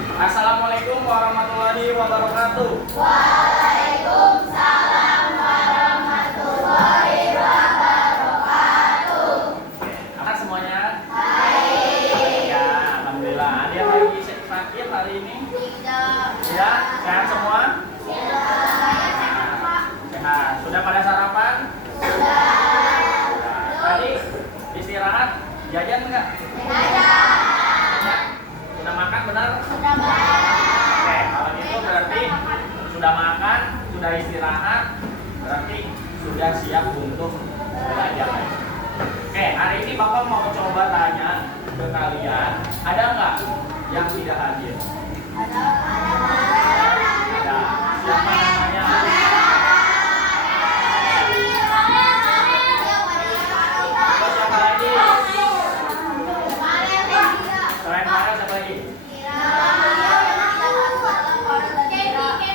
Assalamualaikum warahmatullahi wabarakatuh. Waalaikumsalam warahmatullahi wabarakatuh. Anak semuanya? Baik. Ya, alhamdulillah. Ada yang lagi sakit hari ini? Tidak. Ya, sehat semua? Saya sehat, Pak. Sehat. Sudah pada sarapan? Sudah. Tadi istirahat, jajan enggak? Ada. Ya. Sudah makan benar? Sudah makan. Oke, kalau gitu berarti sudah makan, sudah istirahat, berarti sudah siap untuk belajar lagi. Oke, hari ini Bapak mau coba tanya ke kalian, ada nggak yang tidak hadir? Ada. Ada. Siapa namanya? Terus siapa lagi? Selain Farel siapa lagi?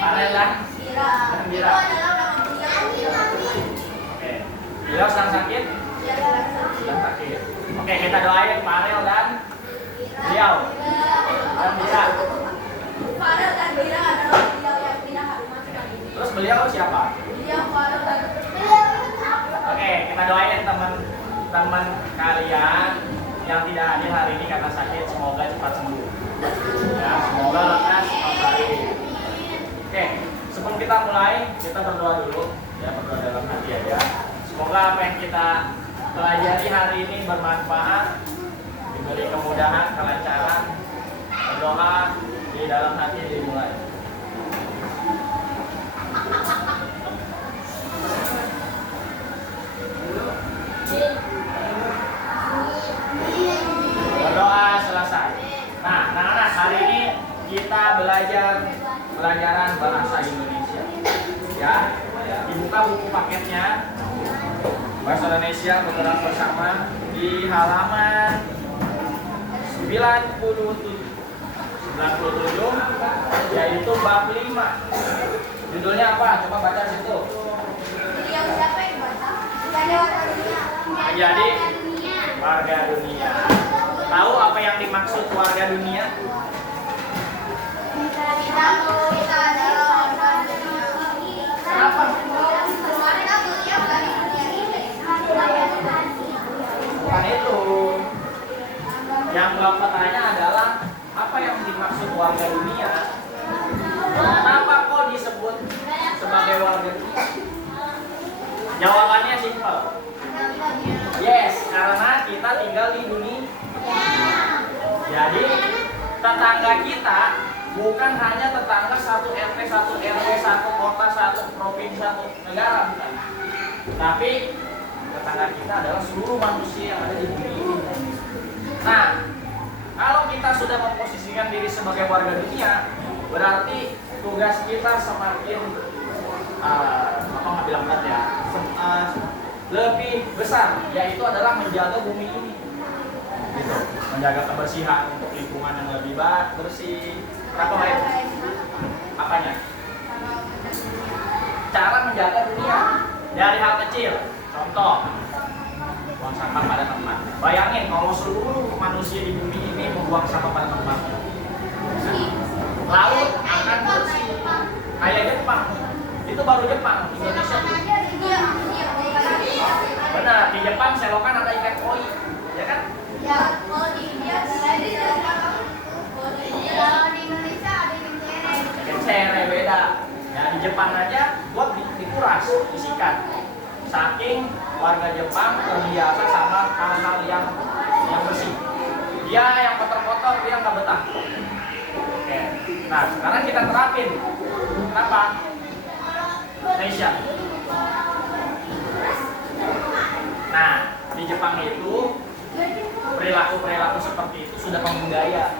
Farel lah. Gembira. Oke. Beliau sedang sakit? Sedang sakit. Oke, kita doain Farel dan beliau. Gembira. Terus beliau siapa? Oke, kita doain teman-teman kalian yang tidak hadir hari ini karena sakit, semoga cepat sembuh. Ya, semoga lekas kembali. Oke, sebelum kita mulai, kita berdoa dulu. Ya, berdoa dalam hati aja. Semoga apa yang kita pelajari hari ini bermanfaat, diberi kemudahan, kelancaran. Berdoa di dalam hati dimulai. Berdoa selesai. Nah, anak-anak, hari ini kita belajar pelajaran bahasa Indonesia. Ya, dibuka buku paketnya Bahasa Indonesia Bergerak Bersama di halaman 97, yaitu bab 5. Judulnya apa? Coba baca situ. Menjadi warga dunia. Tahu apa yang dimaksud warga dunia? Kenapa? Bukan itu. Yang Bapak tanya adalah apa yang dimaksud warga dunia? Kenapa kok disebut sebagai warga dunia? Jawabannya simpel. Yes, karena kita tinggal di dunia. Jadi tetangga kita bukan hanya tetangga satu RT, satu RW, satu kota, satu provinsi, satu negara, bukan. Tapi tetangga kita adalah seluruh manusia yang ada di bumi ini. Nah, kalau kita sudah memposisikan diri sebagai warga dunia, berarti tugas kita semakin apa nggak bilang berat ya, lebih besar, yaitu adalah menjaga bumi ini. Gitu. Menjaga kebersihan untuk lingkungan yang lebih bersih. Kenapa baik? Apanya? Cara menjaga dunia dari hal kecil. Contoh, buang sampah pada tempat. Bayangin kalau seluruh manusia di bumi ini membuang sampah pada tempatnya, laut akan bersih. Kayak Jepang. Itu baru Jepang. Indonesia tuh. Benar, di Jepang selokan ada ikan koi, ya kan? Ya, kalau di India di Indonesia ada ikan cere. Ikan cere beda. Ya, di Jepang aja buat dikuras, disikat. Saking warga Jepang terbiasa sama hal-hal yang bersih. Dia yang kotor-kotor dia nggak betah. Oke. Nah, sekarang kita terapin. Kenapa? Indonesia. Nah, di Jepang itu perilaku seperti itu sudah membudaya,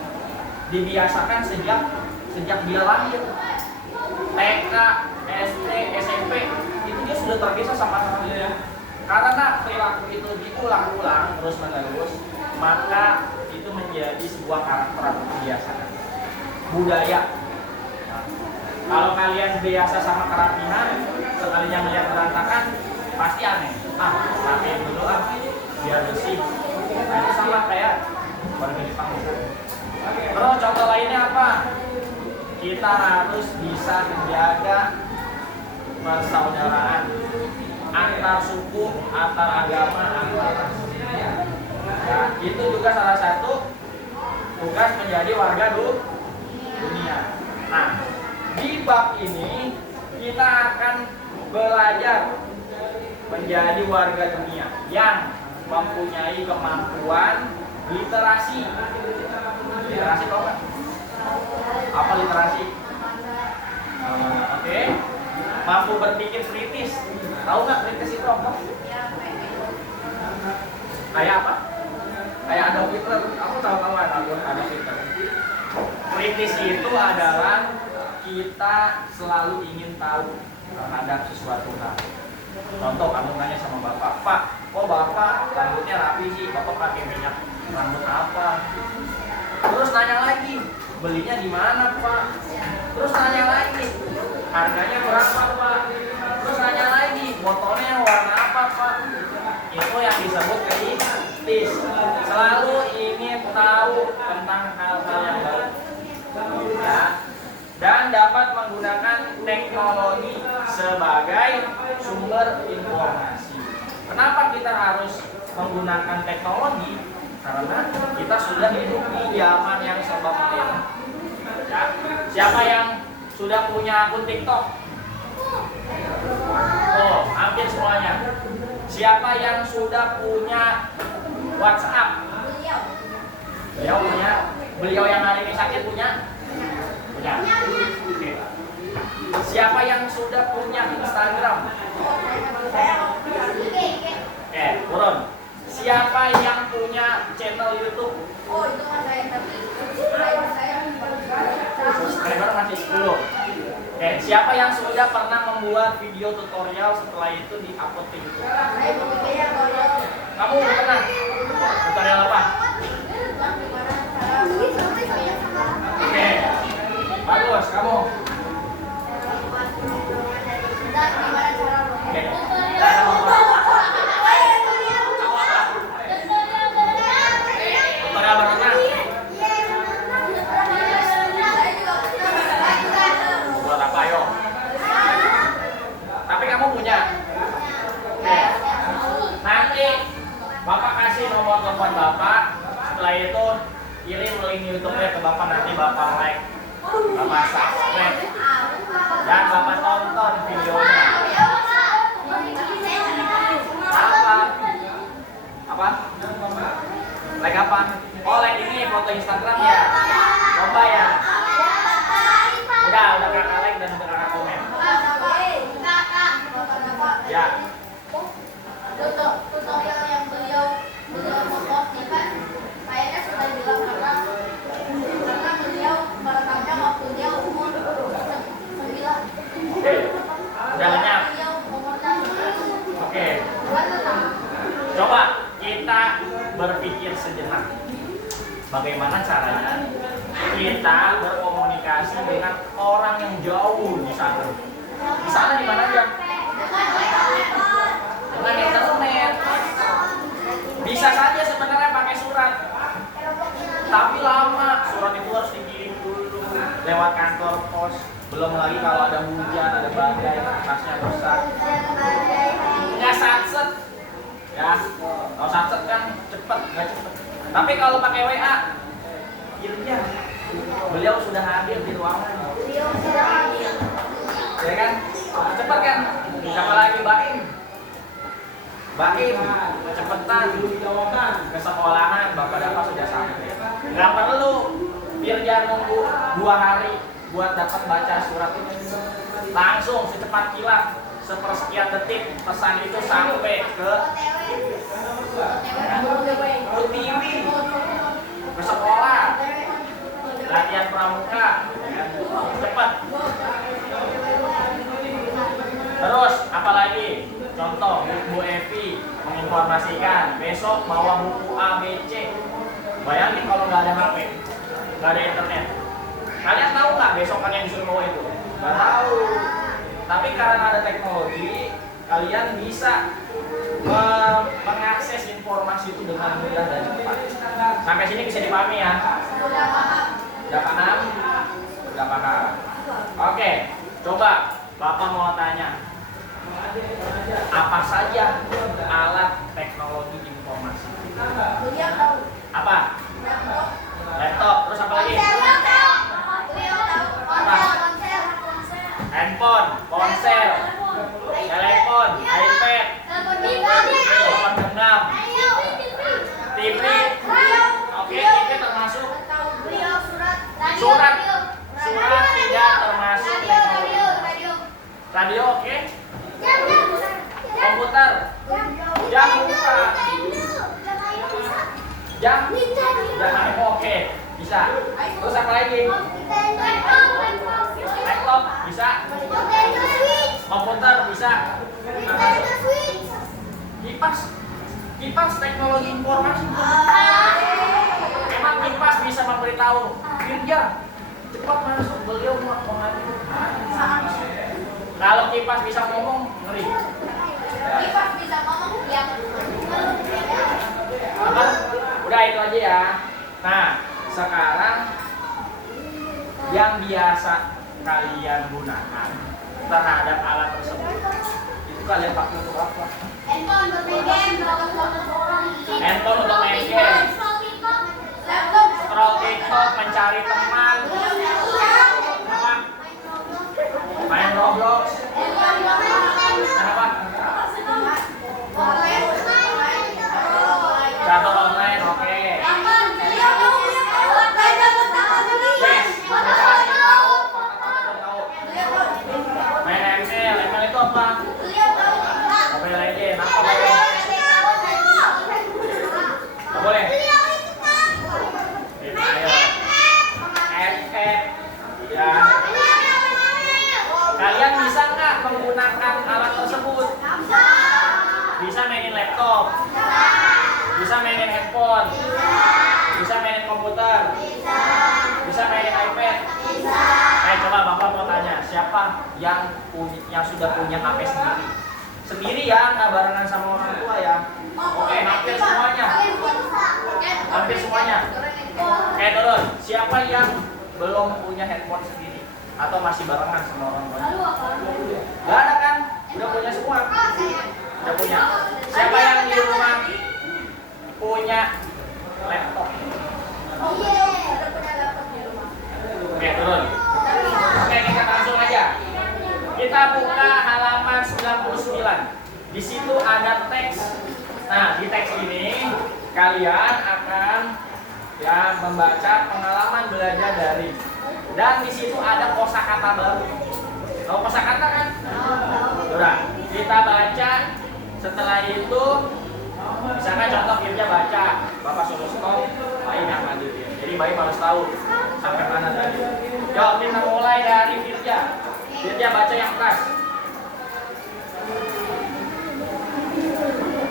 dibiasakan sejak dia lahir. TK, SD, SMP itu dia sudah terbiasa sama hal ya. Karena perilaku itu diulang-ulang terus-menerus, maka itu menjadi sebuah karakter atau kebiasaan budaya. Nah, kalau kalian biasa sama kerapihan, sekalinya melihat berantakan, pasti aneh. Rapiin dulu biar bersih. Nah, ini sama kayak warga Jepang. Terus contoh lainnya apa? kita harus bisa menjaga persaudaraan antar suku, antar agama, antar ras. Nah, itu juga salah satu tugas menjadi warga dunia. Nah, di bab ini kita akan belajar menjadi warga dunia yang mempunyai kemampuan literasi. Literasi tahu nggak? Apa literasi? Oke. Mampu berpikir kritis. Tahu nggak kritis itu apa? Kayak apa? Kayak Adolf Hitler. Kamu tahu Adolf Hitler? Kritis itu adalah kita selalu ingin tahu terhadap sesuatu hal. Contoh, kamu nanya sama bapak, Pak, kok bapak rambutnya rapi sih? Bapak pakai minyak rambut apa? Terus nanya lagi, belinya di mana, Pak? Terus nanya lagi, harganya berapa, Pak? Terus nanya lagi, botolnya warna apa, Pak? Itu yang disebut kritis. Selalu ingin tahu tentang hal-hal yang baru. Ya. Dan dapat menggunakan teknologi sebagai sumber informasi. Kenapa kita harus menggunakan teknologi? Karena kita sudah hidup di zaman yang serba modern. Ya. Siapa yang sudah punya akun TikTok? Oh, hampir semuanya. Siapa yang sudah punya WhatsApp? Beliau yang hari ini sakit punya? Punya. Oke. Siapa yang sudah punya Instagram? Oke, turun. Siapa yang punya channel YouTube? Oh, itu kan saya tapi saya Subscriber masih 10. Oke, siapa yang sudah pernah membuat video tutorial setelah itu di-upload ke YouTube? saya berpikir kalau Kamu pernah? Tutorial apa? Oke. Bagus, kamu. Oke. Cara membuat tutorial berenang. Buat apa, yo? Tapi kamu punya. Oke. Nanti Bapak kasih nomor telepon Bapak. Setelah itu kirim link YouTube-nya ke Bapak, nanti Bapak like, Bapak subscribe, dan Bapak tonton videonya. Apa? Apa? Like apa? Oh, like ini foto Instagram ya. Lomba ya. Udah kakak like dan udah kakak komen. Ya. Tutorial yang beliau mempost kan kayaknya sudah bilang karena beliau merekamnya waktu dia umur 9. Oke. Udah lenyap. Beliau umurnya Oke. Coba kita berpikir sejenak. Bagaimana caranya kita berkomunikasi dengan orang yang jauh di sana? Di sana di mana aja? Dengan internet. Bisa saja sebenarnya pakai surat, tapi lama. Surat itu harus dikirim dulu lewat kantor pos. Belum lagi kalau ada hujan, ada badai, kertasnya rusak. Nggak satset, ya. Kalau satset kan cepet, nggak cepet. Tapi kalau pakai WA, kirimnya beliau sudah hadir di ruangan. Ya kan? Cepet kan? Siapa lagi Baim? Baim, cepetan ke sekolahan, Bapak dapat sudah sampai. Nggak perlu biar dia nunggu 2 hari buat dapat baca surat itu. Langsung secepat kilat, sepersekian detik pesan itu sampai ke TV, ke sekolah, latihan pramuka, cepat. Terus apalagi? Contoh, Bu Evi menginformasikan besok bawa buku A, B, C. Bayangin kalau nggak ada HP, nggak ada internet. Kalian tahu nggak besok kan yang disuruh bawa itu? Nggak tahu. Tapi karena ada teknologi, kalian bisa mengakses informasi itu dengan mudah dan cepat. Sampai sini bisa dipahami ya? Udah paham? Udah paham? Udah paham. Oke, coba Bapak mau tanya. Apa saja alat teknologi informasi? Beliau tahu. Apa? Laptop. Laptop, terus apa lagi? Beliau tahu. Beliau tahu. Ponsel. Handphone, ponsel, telepon, iPad, Telepon telepon genggam, TV. Oke, TV termasuk. Beliau surat. Surat tidak termasuk teknologi. Radio. Radio, oke. Komputer, jam bukan. Jam oke, bisa. Terus apa lagi? Laptop bisa. Komputer bisa. Kipas teknologi informasi. Emang kipas bisa memberitahu Firja cepat masuk, beliau mau mengambil. Kalau kipas bisa ngomong, ngeri. Kipas bisa ngomong yang Apa? Udah itu aja ya. Nah, sekarang yang biasa kalian gunakan terhadap alat tersebut itu kalian pakai untuk apa? handphone untuk main game, Handphone untuk main game, laptop scroll TikTok, mencari teman, apa? Main Roblox, apa? Catur online, oke. Yes, main ML, ML itu apa? Mobile Legends, apa boleh? Nggak boleh. Free Fire, FF, ya. Kalian bisa nggak menggunakan alat tersebut? Bisa mainin laptop, bisa mainin handphone, bisa mainin komputer, bisa mainin iPad. Coba Bapak mau tanya, siapa yang sudah punya HP sendiri? Sendiri ya, nggak barengan sama orang tua ya. Oke, hampir semuanya. Hampir semuanya. Turun. Siapa yang belum punya handphone sendiri atau masih barengan sama orang tua? Gak ada kan? Udah punya semua. Udah punya. Siapa yang di rumah punya laptop? Oke, turun. Oke, kita langsung aja. Kita buka halaman 99. Di situ ada teks. Nah, di teks ini kalian akan ya membaca pengalaman belajar daring. Dan di situ ada kosakata baru. Tahu kosakata kan? Udah, kita baca. Setelah itu misalkan contoh Firja baca, Bapak suruh stop, Bayi yang lanjutin. Jadi Bayi harus tahu sampai mana tadi. Yuk, kita mulai dari Firja. Firja baca yang keras.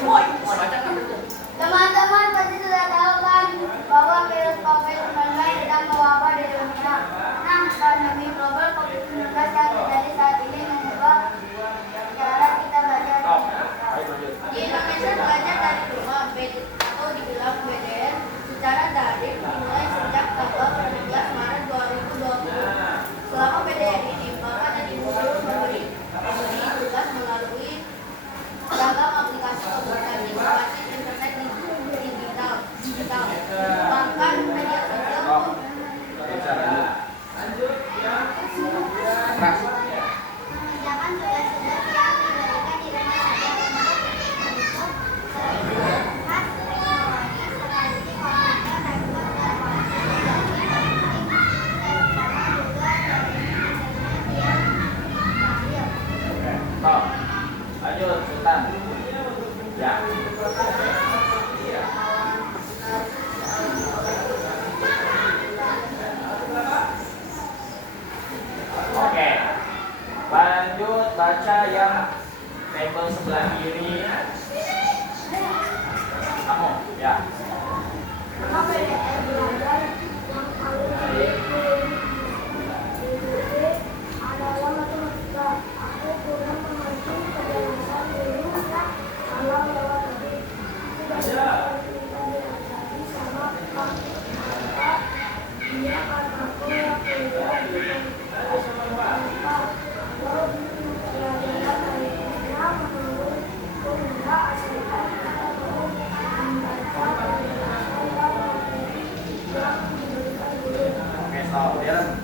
Bisa baca nggak? Teman-teman pasti sudah tahu kan bahwa virus COVID-19 sedang mewabah di dunia. Nah, pandemi global COVID-19 yang terjadi saat ini mengubah cara kita belajar. Di Indonesia belajar dari rumah atau dibilang BDR secara daring dimulai sejak tanggal 17 Maret 2020. Selama BDR ini, Bapak dan Ibu guru memberi tugas melalui beragam aplikasi komunikasi berbasis internet digital, bahkan media sosial pun mengerjakan tugas-tugas yang diberikan di rumah saja untuk terlihat teknologi seperti komputer, handphone, televisi, terutama juga dari internet yang stabil. Stop. Lanjut, Sultan. Ya. Oke. Lanjut baca yang tabel sebelah kiri. Kamu, ya. Adalah matematika. Aku kurang mengerti penjelasan guru yang kalau lewat tadi tidak bisa diajari sama dia kan aku yang kuliah di Oh, Darren.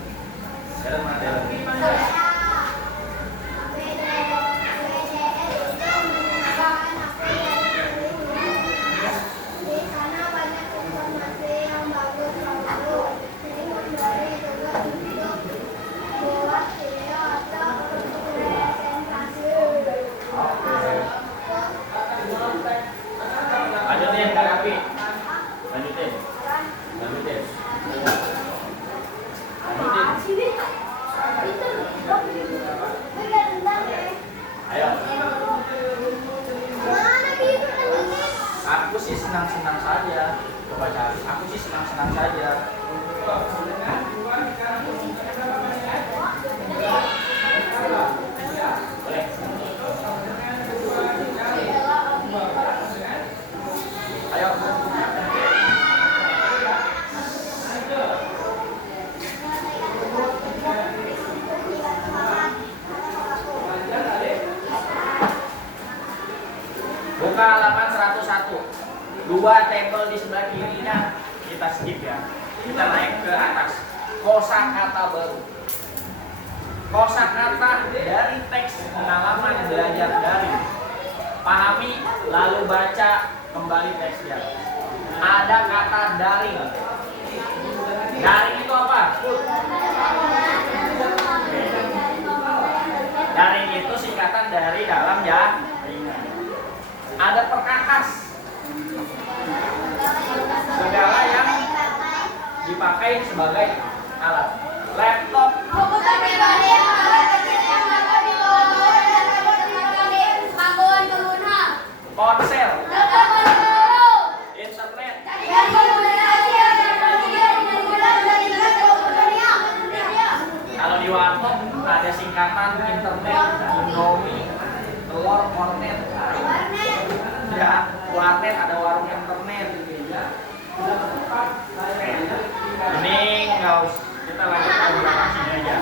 Darren mana Darren? Di sana banyak informasi yang bagus lalu ini memberi tugas untuk buat video atau presentasi. Lanjutin Kak Rafi. Lanjutin. Lanjutin. Lanjutin. Ayo. Aku sih senang-senang saja. Coba cari. Aku sih senang-senang saja. Boleh. Ayo. Buka halaman 101. Dua tabel di sebelah kirinya kita skip ya. Kita naik ke atas. Kosakata baru. Kosakata dari teks pengalaman belajar daring. Pahami lalu baca kembali teksnya. Ada kata daring. Daring itu apa? Daring itu singkatan dari dalam jaringan. Ada perkakas. Segala yang dipakai sebagai alat. Laptop. Ponsel. Internet. Kalau di warteg ada singkatan internet, Indomie, telur, kornet. Ya, warnet ada warung internet. Ini nggak usah, kita lanjut ke belakang sini aja.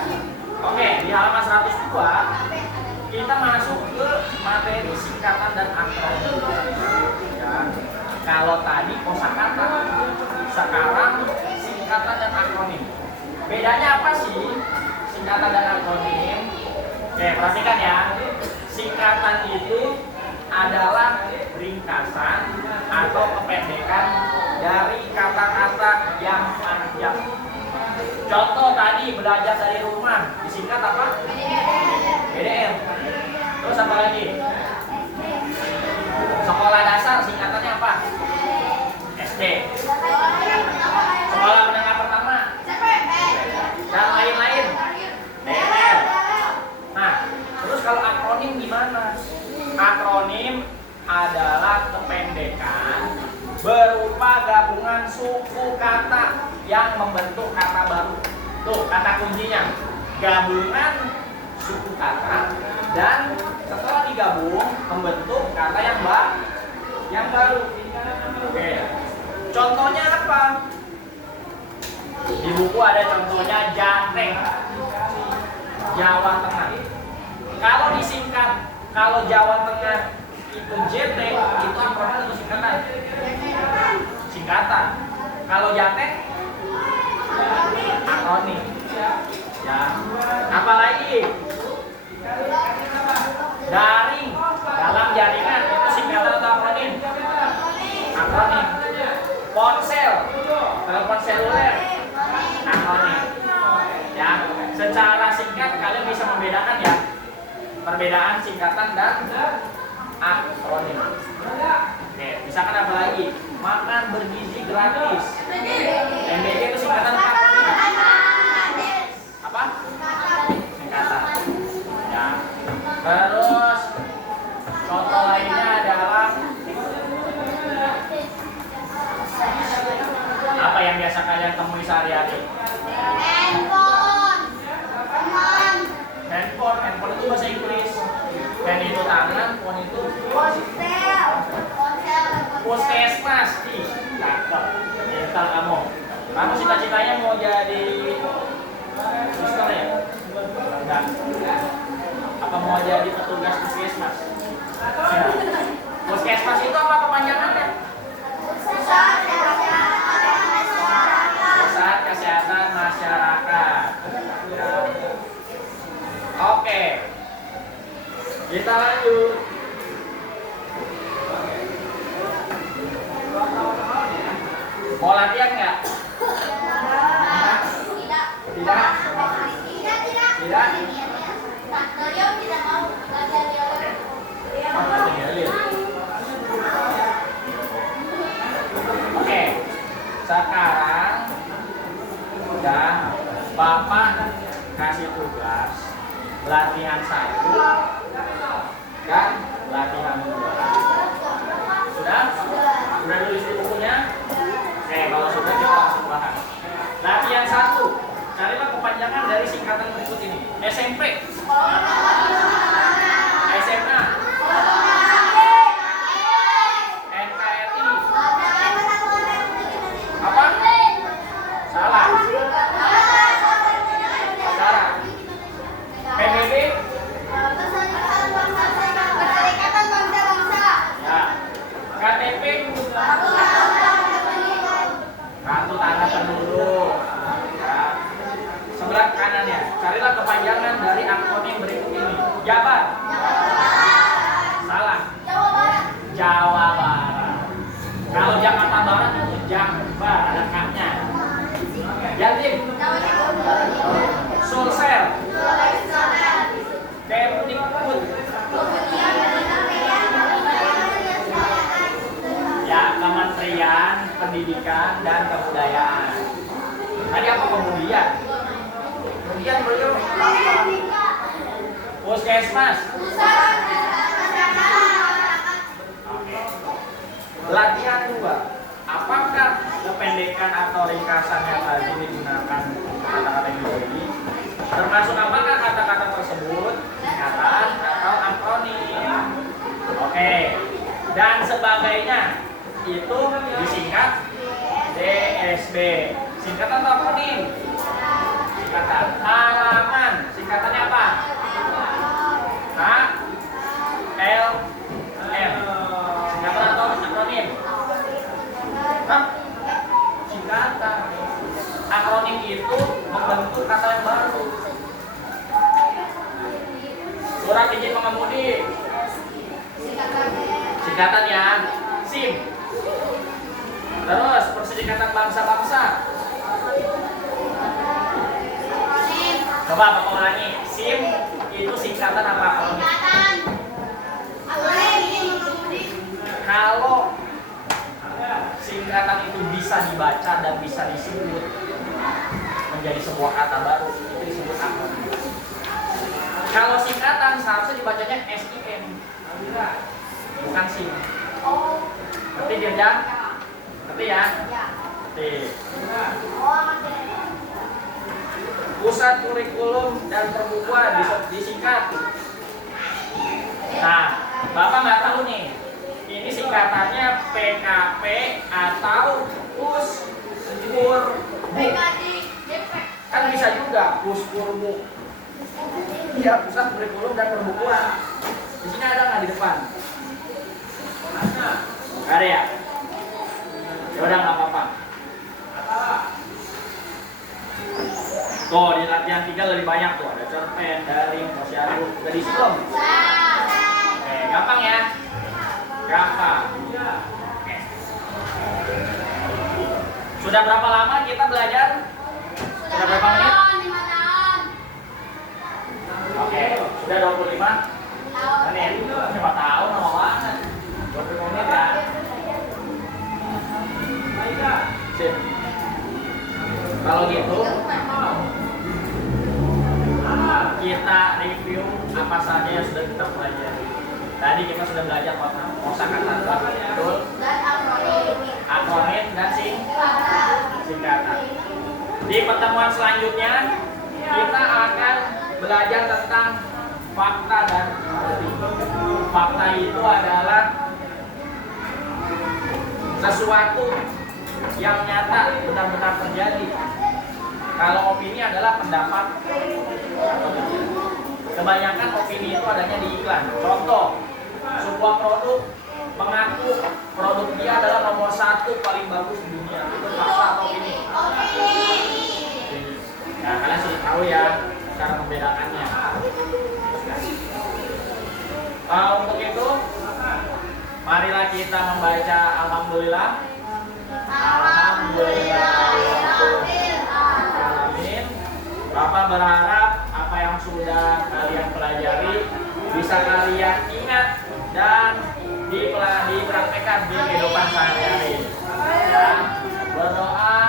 Oke, di halaman 102 kita masuk ke materi singkatan dan akronim. Ya, kalau tadi kosakata, sekarang singkatan dan akronim. Bedanya apa sih singkatan dan akronim? Oke, perhatikan ya. Singkatan itu adalah ringkasan atau kependekan dari kata-kata yang panjang. Contoh tadi belajar dari rumah disingkat apa? BDR. Terus apa lagi? Sekolah dasar singkatannya apa? SD. Sekolah menengah pertama dan lain-lain. DL. Nah, terus kalau akronim gimana? Akronim adalah kependekan berupa gabungan suku kata yang membentuk kata baru. Tuh, kata kuncinya. Gabungan suku kata dan setelah digabung membentuk kata yang baru. Oke. Contohnya apa? Di buku ada contohnya Jateng, Jawa Tengah. Kalau disingkat, kalau Jawa Tengah itu JT, itu akronim atau singkatan? Singkatan. Kalau Jateng, akronim. Ya. Apalagi? Daring, dalam jaringan, itu singkatan atau akronim? Akronim. Ponsel, telepon seluler, akronim. Ya, secara singkat kalian bisa membedakan ya perbedaan singkatan dan akronim. Oke, misalkan apa lagi? Makan bergizi gratis. MBG itu singkatan apa? Apa? Singkatan. Ya. Terus contoh lainnya adalah apa yang biasa kalian temui sehari-hari? Handphone itu bahasa Inggris. Hand itu tangan, phone itu puskesmas. Ih, cakep. Pintar kamu. Kamu cita-citanya mau Oke. Kita lanjut. Mau latihan nggak? Tidak. Tidak? Tidak? Beliau tidak mau latihan dialog. Apa tinggalin? Oke. Sekarang udah Bapak kasih tugas latihan 1 dan latihan 2. Sudah? Sudah tulis di bukunya? Kalau sudah kita langsung bahas. Latihan 1. Carilah kepanjangan dari singkatan berikut ini. SMP, SMA, NKRI. Apa? Salah. Salah. PBB? Perserikatan Bangsa-Bangsa. Ya. KTP? Kartu tanda penduduk. Ya. Sebelah kanannya, carilah kepanjangan dari akronim berikut ini. Jabar? Salah. Jawa Barat. Jawa Barat. Kalau Jakarta Barat itu Jakbar, ada K-nya. Jatim? Sulsel? Kemdikbud? Ya, Kementerian Pendidikan dan Kebudayaan. Tadi apa kemudian? Kemudian belum Puskesmas. Oke. Latihan 2. Apakah kependekan atau ringkasan yang tadi digunakan kata-kata yang ini? Termasuk apakah kata-kata tersebut singkatan atau akronim? Oke. Dan sebagainya itu disingkat DSB. Singkatan atau akronim? Singkatan. Halaman. Singkatannya apa? H L M. Singkatan atau akronim? Hah? Singkatan. Akronim itu membentuk kata yang baru. Surat izin mengemudi. Singkatan ya. SIM. Terus Perserikatan Bangsa-Bangsa. Coba Bapak ulangi. SIM itu singkatan apa akronim? Kalau singkatan itu bisa dibaca dan bisa disebut menjadi sebuah kata baru, itu disebut akronim. Kalau singkatan seharusnya dibacanya SIM, bukan SIM. Ngerti Dirjan? Ngerti ya? Ngerti. Pusat kurikulum dan perbukuan disingkat. Nah, Bapak nggak tahu nih, ini singkatannya PKP atau Puskurbu. Kan bisa juga Puskurbu. Ya, Pusat Kurikulum dan Perbukuan. Di sini ada nggak di depan? Nggak ada ya? Ya udah nggak apa-apa. Tuh di latihan 3 lebih banyak tuh, ada cerpen, daring, posyandu. Udah diisi belum? Oke, gampang ya? Gampang. Oke. Sudah berapa lama kita belajar? Sudah berapa menit? 5 tahun. Oke, sudah 25 menit. 5 tahun lama banget. 25 menit ya. Sip. Kalau gitu kita review apa saja yang sudah kita pelajari. Tadi kita sudah belajar kosakata, betul? Dan Akronim dan singkatan. Di pertemuan selanjutnya kita akan belajar tentang fakta dan opini. Fakta itu adalah sesuatu yang nyata benar-benar terjadi. Kalau opini adalah pendapat. Kebanyakan opini itu adanya di iklan. Contoh, sebuah produk mengaku produk dia adalah nomor 1 paling bagus di dunia. Itu fakta atau opini? Nah, kalian sudah tahu ya cara membedakannya. Untuk itu, marilah kita membaca Alhamdulillah. Amin. Bapak berharap apa yang sudah kalian pelajari bisa kalian ingat dan dipraktekkan di kehidupan sehari-hari. Ya, berdoa